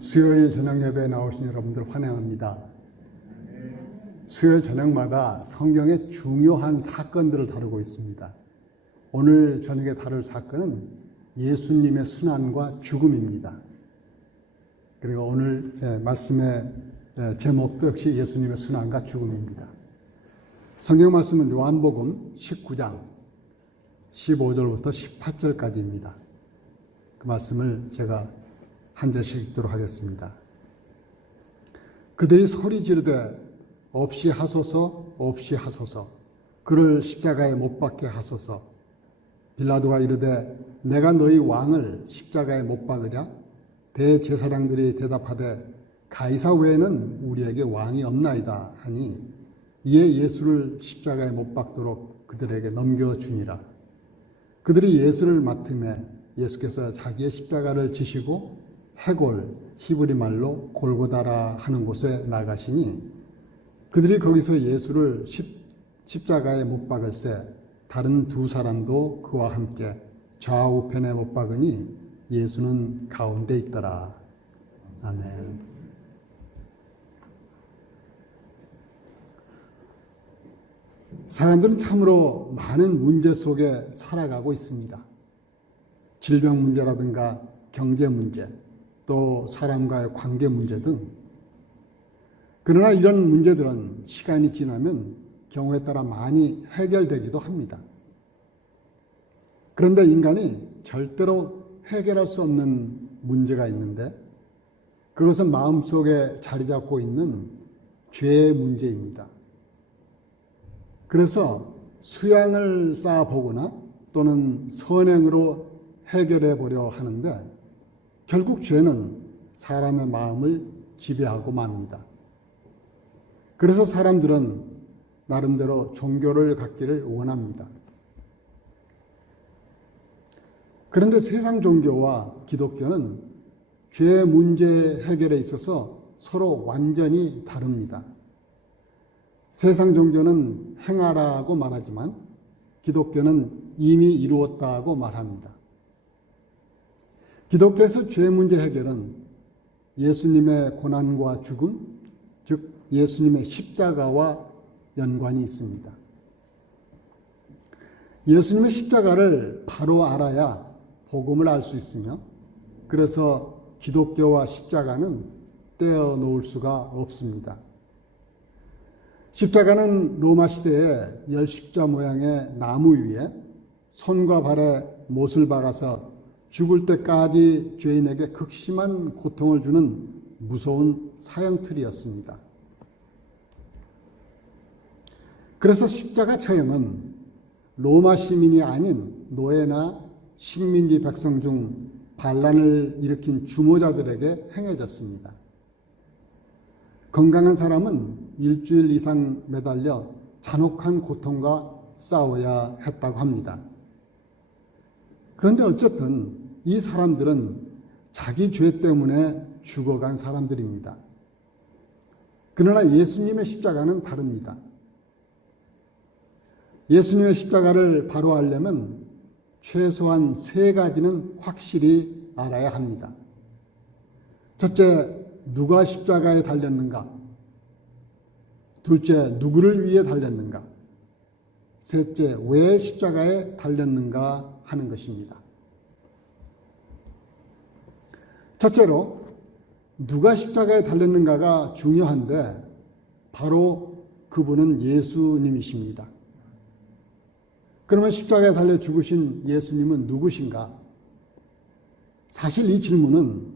수요일 저녁 예배에 나오신 여러분들 환영합니다. 수요일 저녁마다 성경의 중요한 사건들을 다루고 있습니다. 오늘 저녁에 다룰 사건은 예수님의 순환과 죽음입니다. 그리고 오늘 말씀의 제목도 역시 예수님의 순환과 죽음입니다. 성경 말씀은 요한복음 19장 15절부터 18절까지입니다. 그 말씀을 제가 한 절씩 읽도록 하겠습니다. 그들이 소리 지르되 없이 하소서 없이 하소서 그를 십자가에 못 박게 하소서. 빌라도가 이르되 내가 너희 왕을 십자가에 못 박으랴? 대제사장들이 대답하되 가이사 외에는 우리에게 왕이 없나이다 하니 이에 예수를 십자가에 못 박도록 그들에게 넘겨주니라. 그들이 예수를 맡음에 예수께서 자기의 십자가를 지시고 해골, 히브리 말로 골고다라 하는 곳에 나가시니 그들이 거기서 예수를 십자가에 못 박을새 다른 두 사람도 그와 함께 좌우편에 못 박으니 예수는 가운데 있더라. 아멘. 사람들은 참으로 많은 문제 속에 살아가고 있습니다. 질병 문제라든가 경제 문제, 또 사람과의 관계 문제 등. 그러나 이런 문제들은 시간이 지나면 경우에 따라 많이 해결되기도 합니다. 그런데 인간이 절대로 해결할 수 없는 문제가 있는데 그것은 마음속에 자리 잡고 있는 죄의 문제입니다. 그래서 수양을 쌓아보거나 또는 선행으로 해결해 보려 하는데 결국 죄는 사람의 마음을 지배하고 맙니다. 그래서 사람들은 나름대로 종교를 갖기를 원합니다. 그런데 세상 종교와 기독교는 죄 문제 해결에 있어서 서로 완전히 다릅니다. 세상 종교는 행하라고 말하지만 기독교는 이미 이루었다고 말합니다. 기독교에서 죄 문제 해결은 예수님의 고난과 죽음, 즉 예수님의 십자가와 연관이 있습니다. 예수님의 십자가를 바로 알아야 복음을 알 수 있으며 그래서 기독교와 십자가는 떼어놓을 수가 없습니다. 십자가는 로마 시대에 열십자 모양의 나무 위에 손과 발에 못을 박아서 죽을 때까지 죄인에게 극심한 고통을 주는 무서운 사형틀이었습니다. 그래서 십자가 처형은 로마 시민이 아닌 노예나 식민지 백성 중 반란을 일으킨 주모자들에게 행해졌습니다. 건강한 사람은 일주일 이상 매달려 잔혹한 고통과 싸워야 했다고 합니다. 그런데 어쨌든 이 사람들은 자기 죄 때문에 죽어간 사람들입니다. 그러나 예수님의 십자가는 다릅니다. 예수님의 십자가를 바로 알려면 최소한 세 가지는 확실히 알아야 합니다. 첫째, 누가 십자가에 달렸는가? 둘째, 누구를 위해 달렸는가? 셋째, 왜 십자가에 달렸는가 하는 것입니다. 첫째로 누가 십자가에 달렸는가가 중요한데 바로 그분은 예수님이십니다. 그러면 십자가에 달려 죽으신 예수님은 누구신가? 사실 이 질문은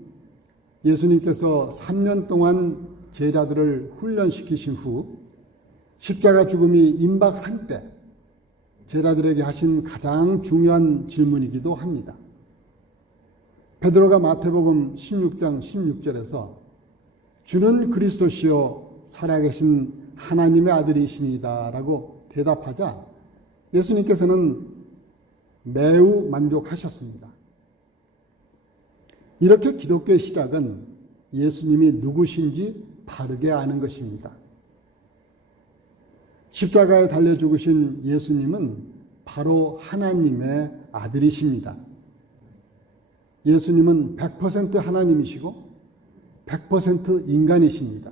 예수님께서 3년 동안 제자들을 훈련시키신 후 십자가 죽음이 임박한 때 제자들에게 하신 가장 중요한 질문이기도 합니다. 베드로가 마태복음 16장 16절에서 주는 그리스도시요 살아계신 하나님의 아들이시니이다 라고 대답하자 예수님께서는 매우 만족하셨습니다. 이렇게 기독교의 시작은 예수님이 누구신지 바르게 아는 것입니다. 십자가에 달려 죽으신 예수님은 바로 하나님의 아들이십니다. 예수님은 100% 하나님이시고 100% 인간이십니다.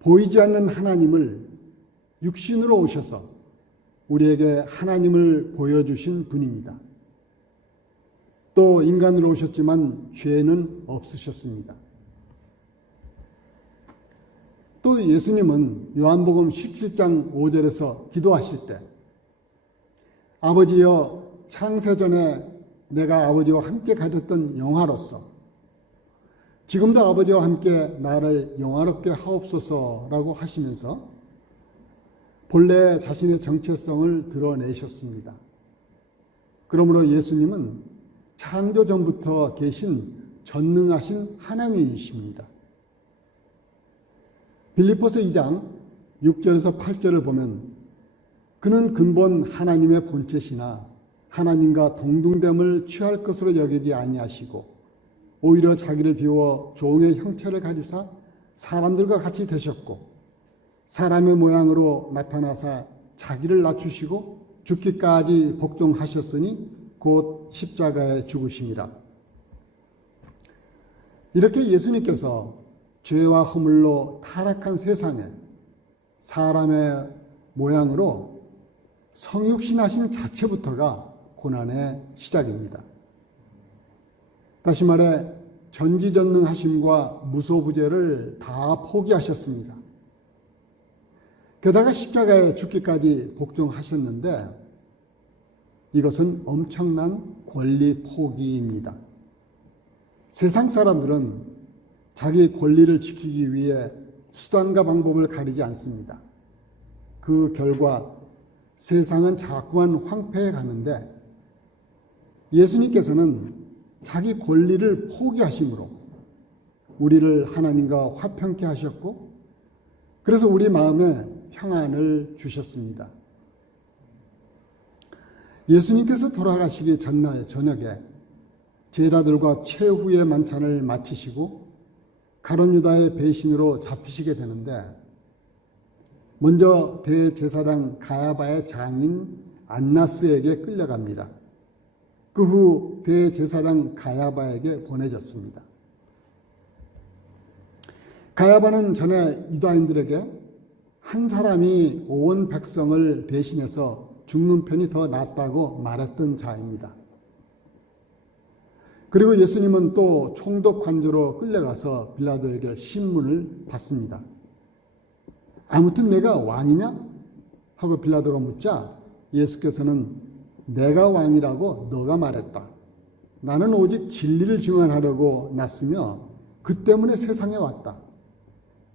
보이지 않는 하나님을 육신으로 오셔서 우리에게 하나님을 보여주신 분입니다. 또 인간으로 오셨지만 죄는 없으셨습니다. 또 예수님은 요한복음 17장 5절에서 기도하실 때 아버지여 창세전에 내가 아버지와 함께 가졌던 영화로서 지금도 아버지와 함께 나를 영화롭게 하옵소서라고 하시면서 본래 자신의 정체성을 드러내셨습니다. 그러므로 예수님은 창조 전부터 계신 전능하신 하나님이십니다. 빌립보서 2장 6절에서 8절을 보면 그는 근본 하나님의 본체시나 하나님과 동등됨을 취할 것으로 여기지 아니하시고 오히려 자기를 비워 종의 형체를 가지사 사람들과 같이 되셨고 사람의 모양으로 나타나사 자기를 낮추시고 죽기까지 복종하셨으니 곧 십자가에 죽으심이라. 이렇게 예수님께서 죄와 허물로 타락한 세상에 사람의 모양으로 성육신하신 자체부터가 고난의 시작입니다. 다시 말해 전지전능하심과 무소부재를 다 포기하셨습니다. 게다가 십자가에 죽기까지 복종하셨는데 이것은 엄청난 권리 포기입니다. 세상 사람들은 자기 권리를 지키기 위해 수단과 방법을 가리지 않습니다. 그 결과 세상은 자꾸만 황폐해 가는데 예수님께서는 자기 권리를 포기하심으로 우리를 하나님과 화평케 하셨고 그래서 우리 마음에 평안을 주셨습니다. 예수님께서 돌아가시기 전날 저녁에 제자들과 최후의 만찬을 마치시고 가룟 유다의 배신으로 잡히시게 되는데 먼저 대제사장 가야바의 장인 안나스에게 끌려갑니다. 그 후 대제사장 가야바에게 보내졌습니다. 가야바는 전에 유다인들에게 한 사람이 온 백성을 대신해서 죽는 편이 더 낫다고 말했던 자입니다. 그리고 예수님은 또 총독 관저로 끌려가서 빌라도에게 신문을 받습니다. 아무튼 내가 왕이냐? 하고 빌라도가 묻자 예수께서는 내가 왕이라고 너가 말했다. 나는 오직 진리를 증언하려고 났으며 그 때문에 세상에 왔다.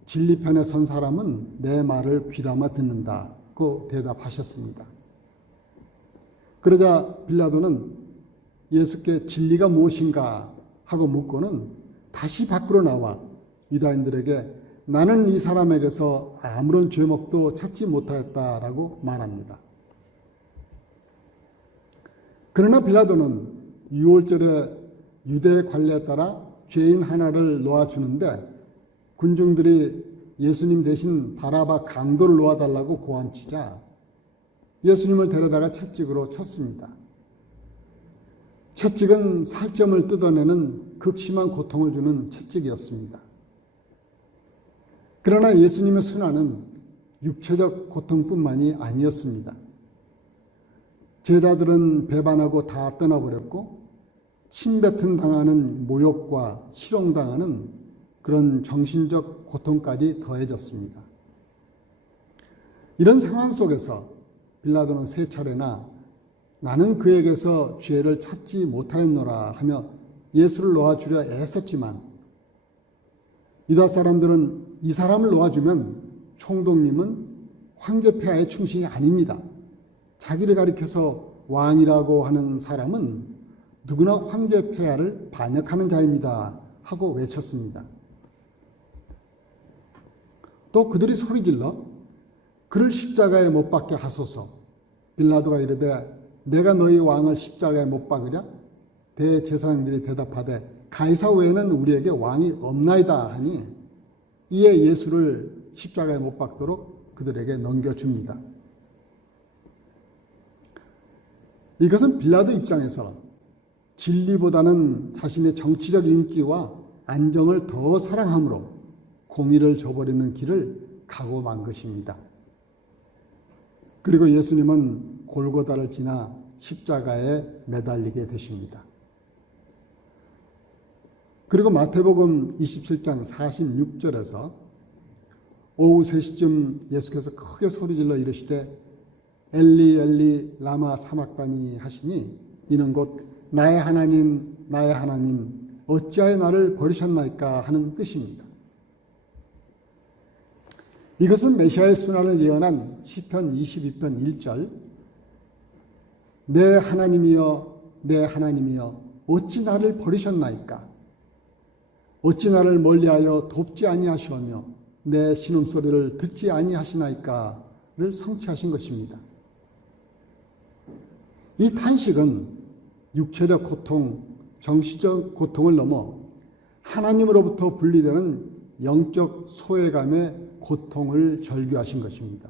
진리편에 선 사람은 내 말을 귀담아 듣는다고 대답하셨습니다. 그러자 빌라도는 예수께 진리가 무엇인가 하고 묻고는 다시 밖으로 나와 유다인들에게 나는 이 사람에게서 아무런 죄목도 찾지 못하였다라고 말합니다. 그러나 빌라도는 유월절에 유대의 관례에 따라 죄인 하나를 놓아주는데 군중들이 예수님 대신 바라바 강도를 놓아달라고 고함치자 예수님을 데려다가 채찍으로 쳤습니다. 채찍은 살점을 뜯어내는 극심한 고통을 주는 채찍이었습니다. 그러나 예수님의 순환은 육체적 고통뿐만이 아니었습니다. 제자들은 배반하고 다 떠나버렸고 침뱉음 당하는 모욕과 희롱당하는 그런 정신적 고통까지 더해졌습니다. 이런 상황 속에서 빌라도는 세 차례나 나는 그에게서 죄를 찾지 못하였노라 하며 예수를 놓아주려 애썼지만 유다 사람들은 이 사람을 놓아주면 총독님은 황제 폐하의 충신이 아닙니다. 자기를 가리켜서 왕이라고 하는 사람은 누구나 황제 폐하를 반역하는 자입니다 하고 외쳤습니다. 또 그들이 소리질러 그를 십자가에 못 박게 하소서. 빌라도가 이르되 내가 너희 왕을 십자가에 못 박으랴? 대제사장들이 대답하되 가이사 외에는 우리에게 왕이 없나이다 하니 이에 예수를 십자가에 못 박도록 그들에게 넘겨줍니다. 이것은 빌라도 입장에서 진리보다는 자신의 정치적 인기와 안정을 더 사랑함으로 공의를 저버리는 길을 가고 만 것입니다. 그리고 예수님은 골고다를 지나 십자가에 매달리게 되십니다. 그리고 마태복음 27장 46절에서 오후 3시쯤 예수께서 크게 소리질러 이르시되 엘리 엘리 라마 사막다니 하시니 이는 곧 나의 하나님 나의 하나님 어찌하여 나를 버리셨나이까 하는 뜻입니다. 이것은 메시아의 순환을 예언한 시편 22편 1절 내 하나님이여 내 하나님이여 어찌 나를 버리셨나이까 어찌 나를 멀리하여 돕지 아니하시오며 내 신음소리를 듣지 아니하시나이까를 성취하신 것입니다. 이 탄식은 육체적 고통, 정신적 고통을 넘어 하나님으로부터 분리되는 영적 소외감의 고통을 절규하신 것입니다.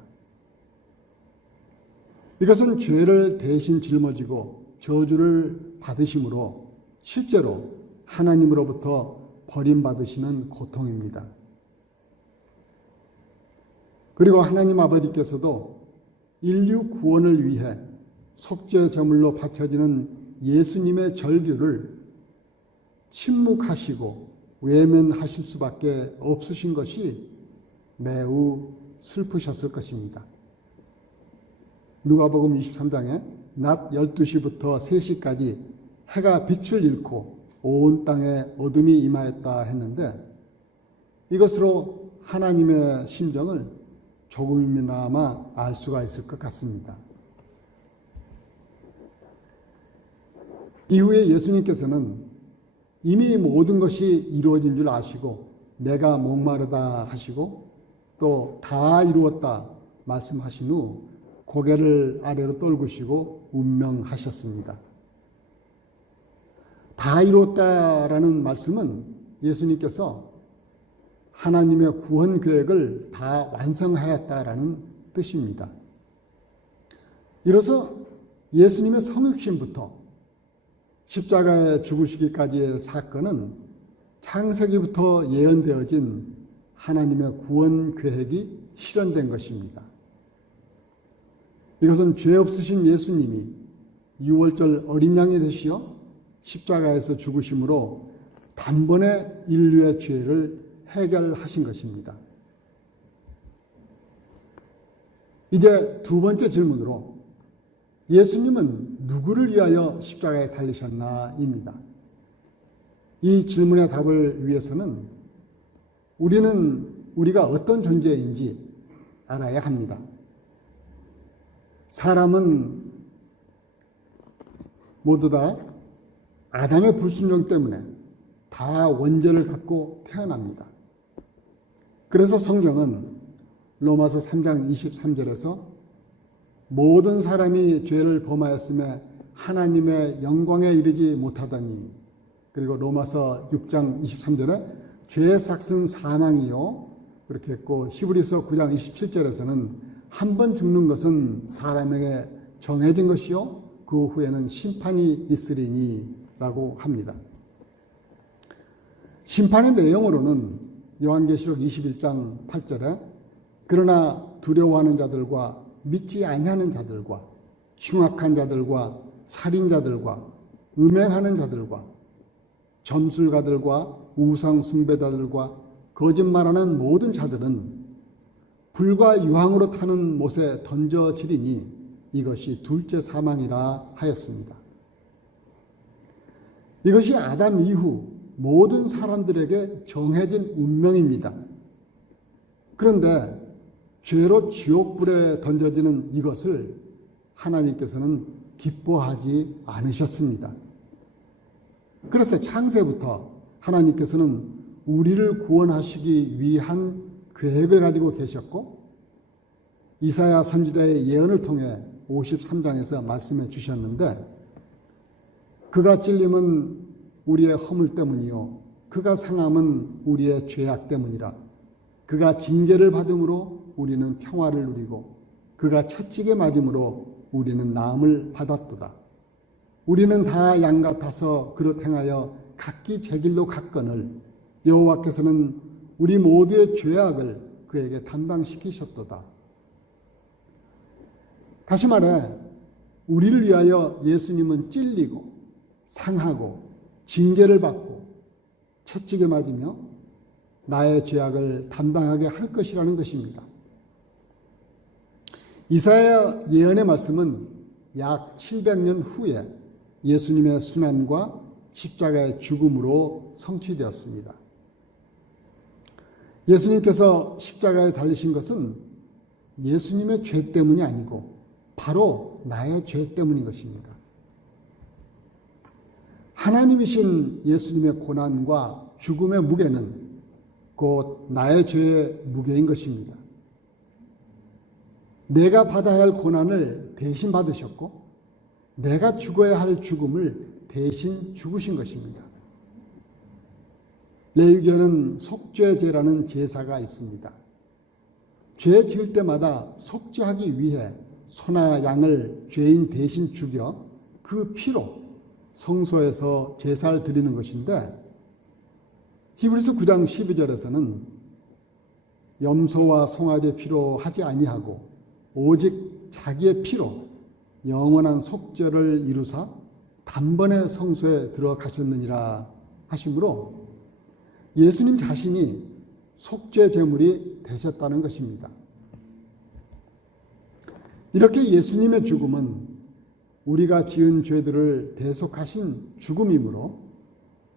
이것은 죄를 대신 짊어지고 저주를 받으심으로 실제로 하나님으로부터 버림받으시는 고통입니다. 그리고 하나님 아버지께서도 인류 구원을 위해 속죄 제물로 바쳐지는 예수님의 절규를 침묵하시고 외면하실 수밖에 없으신 것이 매우 슬프셨을 것입니다. 누가복음 23장에 낮 12시부터 3시까지 해가 빛을 잃고 온 땅에 어둠이 임하였다 했는데 이것으로 하나님의 심정을 조금이나마 알 수가 있을 것 같습니다. 이후에 예수님께서는 이미 모든 것이 이루어진 줄 아시고 내가 목마르다 하시고 또 다 이루었다 말씀하신 후 고개를 아래로 떨구시고 운명하셨습니다. 다 이루었다라는 말씀은 예수님께서 하나님의 구원 계획을 다 완성하였다라는 뜻입니다. 이로써 예수님의 성육신부터 십자가에 죽으시기까지의 사건은 창세기부터 예언되어진 하나님의 구원 계획이 실현된 것입니다. 이것은 죄 없으신 예수님이 유월절 어린 양이 되시어 십자가에서 죽으심으로 단번에 인류의 죄를 해결하신 것입니다. 이제 두 번째 질문으로 예수님은 누구를 위하여 십자가에 달리셨나입니다. 이 질문의 답을 위해서는 우리가 어떤 존재인지 알아야 합니다. 사람은 모두 다 아담의 불순종 때문에 다 원죄를 갖고 태어납니다. 그래서 성경은 로마서 3장 23절에서 모든 사람이 죄를 범하였음에 하나님의 영광에 이르지 못하다니, 그리고 로마서 6장 23절에 죄의 삭은 사망이요 그렇게 했고, 히브리서 9장 27절에서는 한 번 죽는 것은 사람에게 정해진 것이요 그 후에는 심판이 있으리니 라고 합니다. 심판의 내용으로는 요한계시록 21장 8절에 그러나 두려워하는 자들과 믿지 아니하는 자들과 흉악한 자들과 살인자들과 음행하는 자들과 점술가들과 우상 숭배자들과 거짓말하는 모든 자들은 불과 유황으로 타는 못에 던져지리니 이것이 둘째 사망이라 하였습니다. 이것이 아담 이후 모든 사람들에게 정해진 운명입니다. 그런데 죄로 지옥불에 던져지는 이것을 하나님께서는 기뻐하지 않으셨습니다. 그래서 창세부터 하나님께서는 우리를 구원하시기 위한 계획을 가지고 계셨고, 이사야 선지자의 예언을 통해 53장에서 말씀해 주셨는데, 그가 찔림은 우리의 허물 때문이요 그가 상함은 우리의 죄악 때문이라. 그가 징계를 받음으로 우리는 평화를 누리고 그가 채찍에 맞음으로 우리는 나음을 받았도다. 우리는 다 양 같아서 그릇 행하여 각기 제 길로 갔거늘 여호와께서는 우리 모두의 죄악을 그에게 담당시키셨도다. 다시 말해 우리를 위하여 예수님은 찔리고 상하고 징계를 받고 채찍에 맞으며 나의 죄악을 담당하게 할 것이라는 것입니다. 이사야 예언의 말씀은 약 700년 후에 예수님의 순환과 십자가의 죽음으로 성취되었습니다. 예수님께서 십자가에 달리신 것은 예수님의 죄 때문이 아니고 바로 나의 죄 때문인 것입니다. 하나님이신 예수님의 고난과 죽음의 무게는 곧 나의 죄의 무게인 것입니다. 내가 받아야 할 고난을 대신 받으셨고 내가 죽어야 할 죽음을 대신 죽으신 것입니다. 레위기에는 속죄제라는 제사가 있습니다. 죄 지을 때마다 속죄하기 위해 소나 양을 죄인 대신 죽여 그 피로 성소에서 제사를 드리는 것인데 히브리서 9장 12절에서는 염소와 송아지의 피로 하지 아니하고 오직 자기의 피로 영원한 속죄를 이루사 단번에 성소에 들어가셨느니라 하시므로 예수님 자신이 속죄 제물이 되셨다는 것입니다. 이렇게 예수님의 죽음은 우리가 지은 죄들을 대속하신 죽음이므로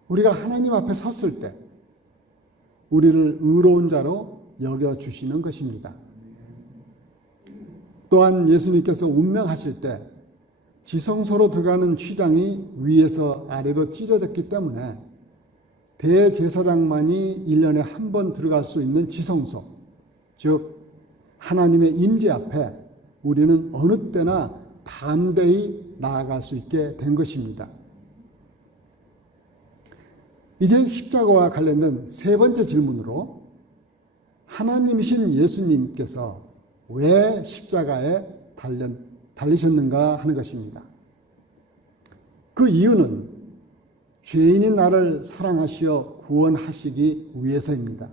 우리가 하나님 앞에 섰을 때 우리를 의로운 자로 여겨주시는 것입니다. 또한 예수님께서 운명하실 때 지성소로 들어가는 휘장이 위에서 아래로 찢어졌기 때문에 대제사장만이 1년에 한 번 들어갈 수 있는 지성소, 즉 하나님의 임재 앞에 우리는 어느 때나 담대히 나아갈 수 있게 된 것입니다. 이제 십자가와 관련된 세 번째 질문으로 하나님이신 예수님께서 왜 십자가에 달리셨는가 하는 것입니다. 그 이유는 죄인인 나를 사랑하시어 구원하시기 위해서입니다.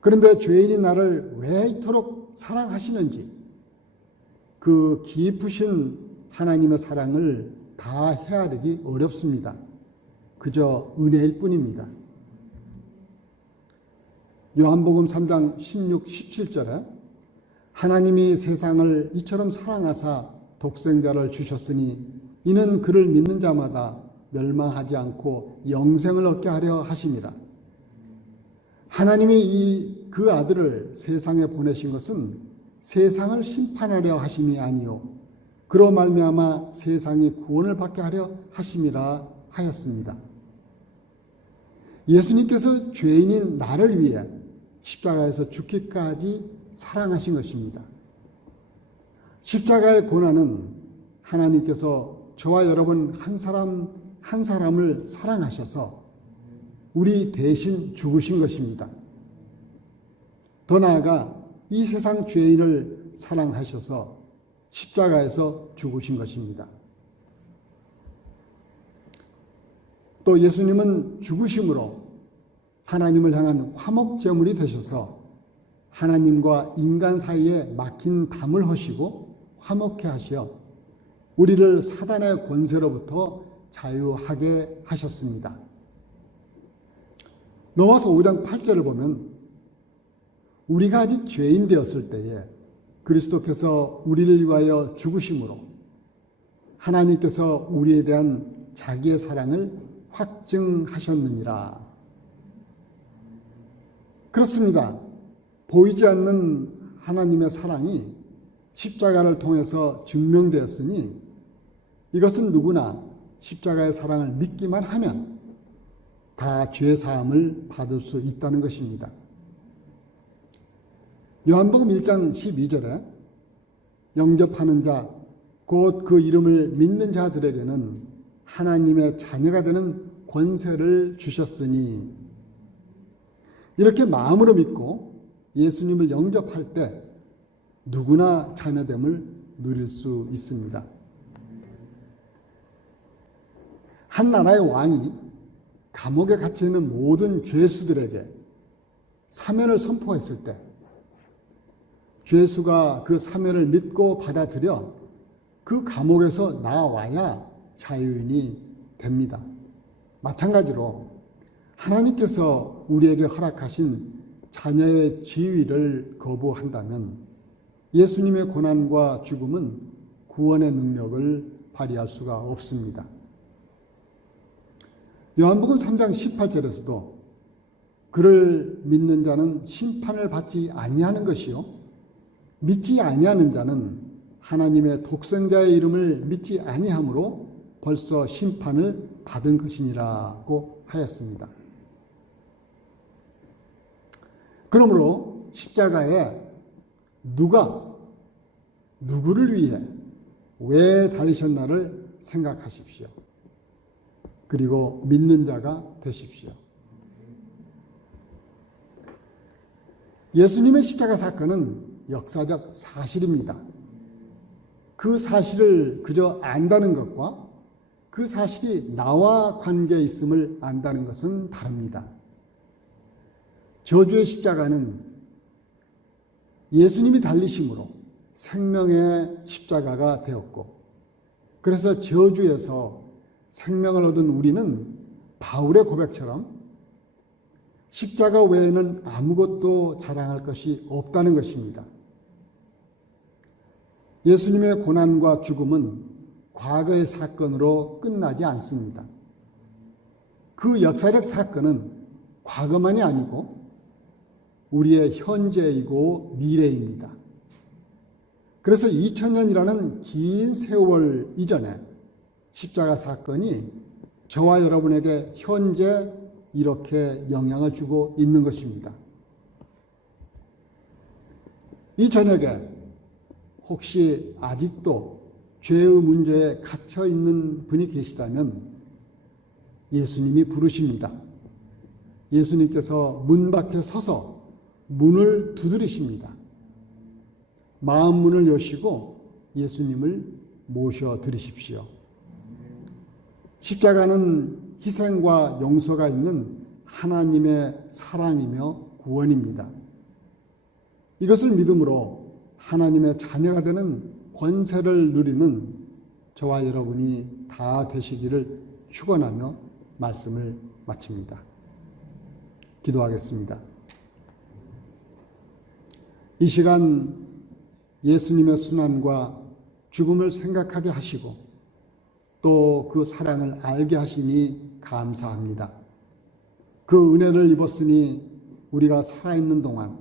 그런데 죄인인 나를 왜 이토록 사랑하시는지 그 깊으신 하나님의 사랑을 다 헤아리기 어렵습니다. 그저 은혜일 뿐입니다. 요한복음 3장 16, 17절에 하나님이 세상을 이처럼 사랑하사 독생자를 주셨으니 이는 그를 믿는 자마다 멸망하지 않고 영생을 얻게 하려 하심이라. 하나님이 그 아들을 세상에 보내신 것은 세상을 심판하려 하심이 아니요 그로 말미암아 세상이 구원을 받게 하려 하심이라 하였습니다. 예수님께서 죄인인 나를 위해 십자가에서 죽기까지 사랑하신 것입니다. 십자가의 고난은 하나님께서 저와 여러분 한 사람 한 사람을 사랑하셔서 우리 대신 죽으신 것입니다. 더 나아가 이 세상 죄인을 사랑하셔서 십자가에서 죽으신 것입니다. 또 예수님은 죽으심으로 하나님을 향한 화목제물이 되셔서 하나님과 인간 사이에 막힌 담을 허시고 화목케 하시어 우리를 사단의 권세로부터 자유하게 하셨습니다. 로마서 5장 8절을 보면 우리가 아직 죄인 되었을 때에 그리스도께서 우리를 위하여 죽으심으로 하나님께서 우리에 대한 자기의 사랑을 확증하셨느니라. 그렇습니다. 보이지 않는 하나님의 사랑이 십자가를 통해서 증명되었으니 이것은 누구나 십자가의 사랑을 믿기만 하면 다 죄사함을 받을 수 있다는 것입니다. 요한복음 1장 12절에 영접하는 자, 곧 그 이름을 믿는 자들에게는 하나님의 자녀가 되는 권세를 주셨으니, 이렇게 마음으로 믿고 예수님을 영접할 때 누구나 자녀됨을 누릴 수 있습니다. 한 나라의 왕이 감옥에 갇혀 있는 모든 죄수들에게 사면을 선포했을 때 죄수가 그 사면을 믿고 받아들여 그 감옥에서 나와야 자유인이 됩니다. 마찬가지로 하나님께서 우리에게 허락하신 자녀의 지위를 거부한다면 예수님의 고난과 죽음은 구원의 능력을 발휘할 수가 없습니다. 요한복음 3장 18절에서도 그를 믿는 자는 심판을 받지 아니하는 것이요 믿지 아니하는 자는 하나님의 독생자의 이름을 믿지 아니하므로 벌써 심판을 받은 것이니라고 하였습니다. 그러므로 십자가에 누구를 위해 왜 달리셨나를 생각하십시오. 그리고 믿는 자가 되십시오. 예수님의 십자가 사건은 역사적 사실입니다. 그 사실을 그저 안다는 것과 그 사실이 나와 관계에 있음을 안다는 것은 다릅니다. 저주의 십자가는 예수님이 달리심으로 생명의 십자가가 되었고, 그래서 저주에서 생명을 얻은 우리는 바울의 고백처럼 십자가 외에는 아무것도 자랑할 것이 없다는 것입니다. 예수님의 고난과 죽음은 과거의 사건으로 끝나지 않습니다. 그 역사적 사건은 과거만이 아니고 우리의 현재이고 미래입니다. 그래서 2000년이라는 긴 세월 이전에 십자가 사건이 저와 여러분에게 현재 이렇게 영향을 주고 있는 것입니다. 이 저녁에 혹시 아직도 죄의 문제에 갇혀 있는 분이 계시다면 예수님이 부르십니다. 예수님께서 문 밖에 서서 문을 두드리십니다. 마음 문을 여시고 예수님을 모셔드리십시오. 십자가는 희생과 용서가 있는 하나님의 사랑이며 구원입니다. 이것을 믿음으로 하나님의 자녀가 되는 권세를 누리는 저와 여러분이 다 되시기를 축원하며 말씀을 마칩니다. 기도하겠습니다. 이 시간 예수님의 순환과 죽음을 생각하게 하시고 또 그 사랑을 알게 하시니 감사합니다. 그 은혜를 입었으니 우리가 살아있는 동안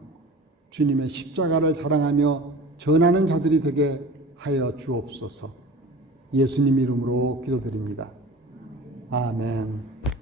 주님의 십자가를 자랑하며 전하는 자들이 되게 하여 주옵소서. 예수님 이름으로 기도드립니다. 아멘.